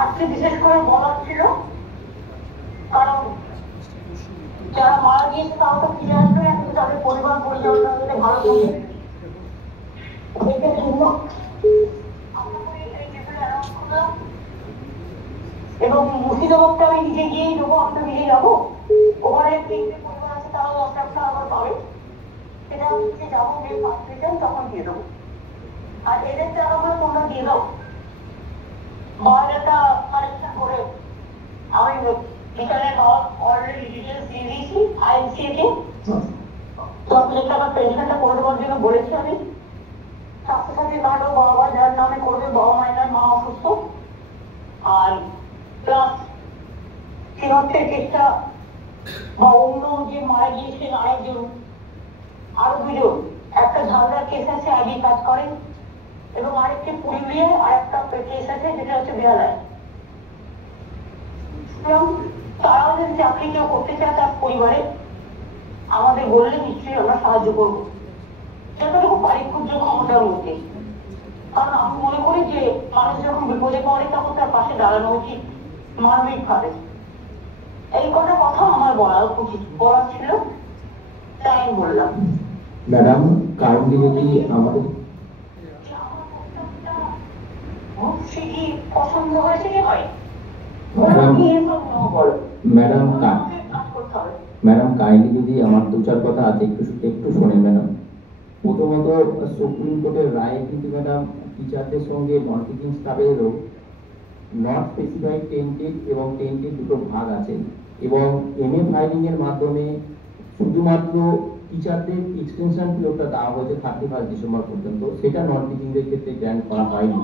আজকে বিশেষ করে বলার ছিল, কারণ যারা মারা গিয়েছে তারা তো ফিরে আসবে না, কিন্তু তাদের পরিবার পরিচালনা করতে ভালো করবে। এবং মুর্শিদাবাদটা আমি নিজে গিয়েই দেবো, আমি নিজে যাবো। ওখানে তিনটে পরিবার আছে, তারাও 10 লাখ টাকা করে পাবে। সেটা হচ্ছে যাবো, যে ফার্স্ট রিটার্ন তখন দিয়ে দেবো। আর এদের টাকাগুলো তোমরা দিয়ে দাও। বায়োডাটা কালেকশন করে আমি রিটার্নের অলরেডি ডিটেলস দিয়ে দিয়েছি আইএনসিএতে। 10 লাখ টাকার পেনশনটা করে দেওয়ার জন্য বলেছি আমি। স্বাস্থ্যসাথী কার্ডও বাবা যার নামে করবে, বাবা মায়ের মা অসুস্থ। আর প্লাস সিনটের কেসটা বা অন্য যে মারা গিয়েছেন আরেকজন, আরো 2 জন, একটা ঝালদার কেস আছে আগে কাজ করেন, এবং আরেকটি পুরুলিয়ায় আর একটা কেস আছে যেটা হচ্ছে বেহালায়। তারাও যদি চাকরি কেউ করতে চায় তার পরিবারে আমাদের বললে নিশ্চয়ই আমরা সাহায্য করবো, যতটুকু পারি ক্ষুদ্র ক্ষমতার মধ্যে। কারণ আমি মনে করি যে মানুষ যখন বিপদে পড়ে তখন তার পাশে দাঁড়ানো উচিত মানবিক ভাবে। এই কটা কথা আমার বলার ছিল, তাই আমি বললাম। ম্যাডাম কাইন্ডলি যদি আমাদের পছন্দ হয়েছে কি হয় ম্যাডাম কাইন্ডলি যদি আমার 2-4 কথা আছে একটু শোনেন ম্যাডাম। প্রথমত সুপ্রিম কোর্টের রায় কিন্তু ম্যাডাম টিচারদের সঙ্গে নন টিচিং স্টাফেরও নট স্পেসিফাইড টেন্টেড এবং টেন্টেড দুটো ভাগ আছে, এবং এমএ ফাইলিং এর মাধ্যমে শুধুমাত্র টিচারদের এক্সটেনশন পিরিয়ডটা দেওয়া হয়েছে 31 ডিসেম্বর পর্যন্ত, সেটা নন টিচিংদের ক্ষেত্রে গ্র্যান্ট করা হয়নি।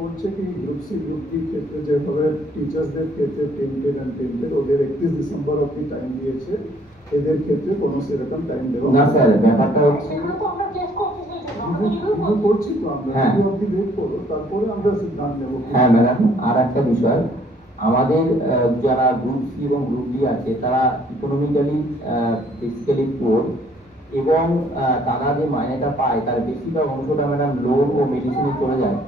বলছে কি গ্রুপ সি গ্রুপ ডি ক্ষেত্রে যেভাবে টিচার্সদের ক্ষেত্রে টেন্টেড ওদের 31 ডিসেম্বর অবধি টাইম দিয়েছে, এদের ক্ষেত্রে কোনো সেরকম টাইম দেওয়া না স্যার, ব্যাপারটা হচ্ছে করছি তো আমরা অবধি ওয়েট করবো, তারপরে আমরা সিদ্ধান্ত নেব। হ্যাঁ ম্যাডাম, আর একটা বিষয়, আমাদের যারা গ্রুপ সি এবং গ্রুপ ডি আছে তারা ইকোনমিক্যালি বেসিক্যালি পুয়ার, এবং তারা যে মাইনেটা পায় তার বেশিরভাগ অংশটা ম্যাডাম লোন ও মেডিসিনে চলে যায়।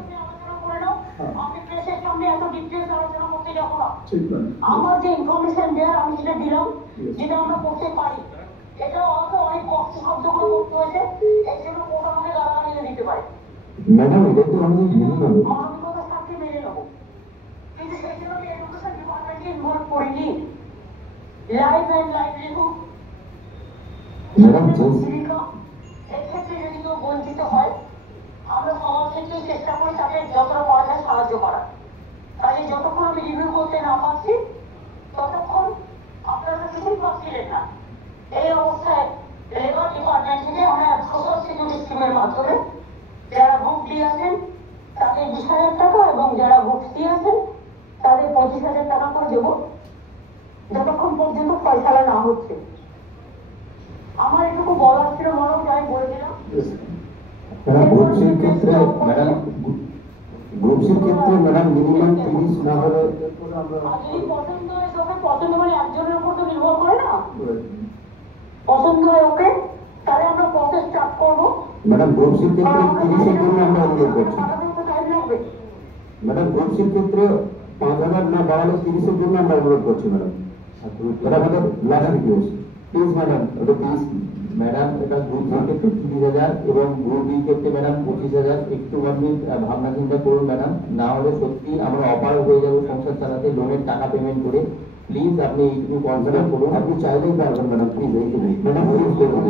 আমার যে ইনফরমেশন দেওয়ার আমি সেটা দিলাম, যেটা আমরা করতে পারি। এটা আমাকে অনেক কষ্ট শব্দগুলো করতে হয়েছে, এই জন্য কোর্ট আমাকে গালাগালি দিতে পারে। ম্যাডাম এটা তো আমাদের মানবিকতার সাথে মেনে নেবো, কিন্তু সেই জন্য আমি এডুকেশন ডিপার্টমেন্টে ইনভলভ করিনি। লাইফ অ্যান্ড লাইভলিহুড জীবিকা, এক্ষেত্রে যদি কেউ বঞ্চিত হয়, আমরা সবার ক্ষেত্রেই চেষ্টা করি তাকে যতটা পারা যায় সাহায্য করার। কাজে যতক্ষণ আমি রিভিউ করতে না পারছি ততক্ষণ আপনারা কিছুই পাচ্ছিলেন না। এই অবস্থায় লেবার ডিপার্টমেন্ট থেকে আমরা সোশ্যাল সিকিউরিটি স্কিমের মাধ্যমে যারা গ্রুপ ডি আছেন তাদের 20,000 টাকা, এবং যারা গ্রুপ সি আছেন তাদের 25,000 টাকা করে দেবো, যতক্ষণ পর্যন্ত ফয়সালা না হচ্ছে। আমার এটুকু বলার ছিল, মনেও যাই বলে দিলাম। গ্রুপ সির ক্ষেত্রে ম্যাডাম মিনিমাম 30 না হলে পছন্দ হয় তোকে, পছন্দ মানে একজনের উপর তো নির্ভর করে না। পছন্দ হয় ওকে, তাহলে আমরা প্রসেস স্টার্ট করবো। ম্যাডাম গ্রুপ সির ক্ষেত্রে 30 এর জন্য আমরা অনুরোধ করছি। ম্যাডাম গ্রুপ সির ক্ষেত্রে 5,000 না বাড়ালে 30 এর জন্য আমরা অনুরোধ করছি ম্যাডাম। আমাদের লাস্ট রিকোয়েস্ট প্লিজ ম্যাডাম, এটা প্লিজ ম্যাডাম, এটা গ্রুপ সি ক্ষেত্রে 30,000 এবং গ্রুপ ডি ক্ষেত্রে ম্যাডাম 25,000। একটু আপনি ভাবনা চিন্তা করুন ম্যাডাম, না হলে সত্যি আমরা অপারগ হয়ে যাবো সংসার চালাতে লোনের টাকা পেমেন্ট করে। প্লিজ আপনি এইটুকু কনসিডার করুন। আপনি চাইলেই পারবেন ম্যাডাম, প্লিজ এইটুকু ম্যাডাম, প্লিজ করুন।